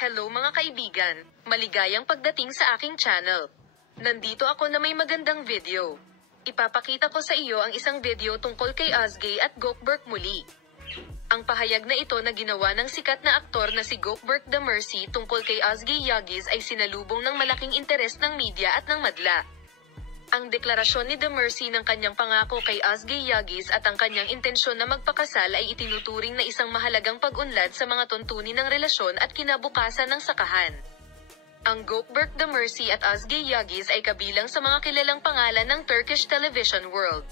Hello mga kaibigan, maligayang pagdating sa aking channel. Nandito ako na may magandang video. Ipapakita ko sa iyo ang isang video tungkol kay Ozgie at Gökberk muli. Ang pahayag na ito na ginawa ng sikat na aktor na si Gökberk Demirci tungkol kay Ozgie Yagis ay sinalubong ng malaking interes ng media at ng madla. Ang deklarasyon ni Demirci ng kanyang pangako kay Ozgie Yagis at ang kanyang intensyon na magpakasal ay itinuturing na isang mahalagang pag-unlad sa mga tuntunin ng relasyon at kinabukasan ng sakahan. Ang Gökberk Demirci at Ozgie Yagis ay kabilang sa mga kilalang pangalan ng Turkish television world.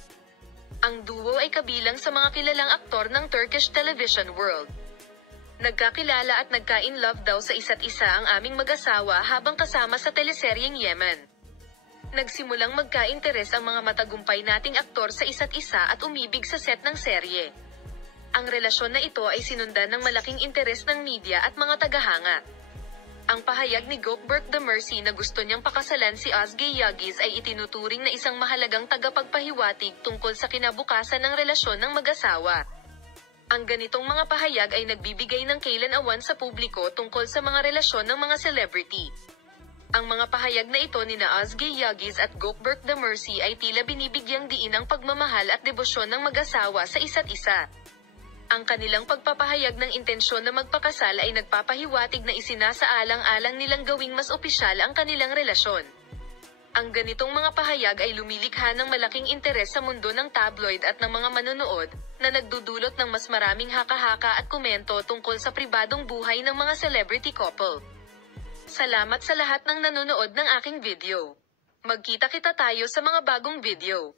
Ang duo ay kabilang sa mga kilalang aktor ng Turkish television world. Nagkakilala at nagka-in-love daw sa isa't isa ang aming mag-asawa habang kasama sa teleseryeng Yemen. Nagsimulang magka-interes ang mga matagumpay nating aktor sa isa't isa at umibig sa set ng serye. Ang relasyon na ito ay sinundan ng malaking interes ng media at mga tagahanga. Ang pahayag ni Gökberk Demirci na gusto niyang pakasalan si Ozgie Yagis ay itinuturing na isang mahalagang tagapagpahiwatig tungkol sa kinabukasan ng relasyon ng mag-asawa. Ang ganitong mga pahayag ay nagbibigay ng kailanawan sa publiko tungkol sa mga relasyon ng mga celebrity. Ang mga pahayag na ito nina Ozgie Yagis at Gökberk Demirci ay tila binibigyang diin ang pagmamahal at debosyon ng mag-asawa sa isa't isa. Ang kanilang pagpapahayag ng intensyon na magpakasal ay nagpapahiwatig na isinasaalang-alang nilang gawing mas opisyal ang kanilang relasyon. Ang ganitong mga pahayag ay lumilikha ng malaking interes sa mundo ng tabloid at ng mga manonood, na nagdudulot ng mas maraming haka-haka at komento tungkol sa pribadong buhay ng mga celebrity couple. Salamat sa lahat ng nanonood ng aking video. Magkita-kita tayo sa mga bagong video.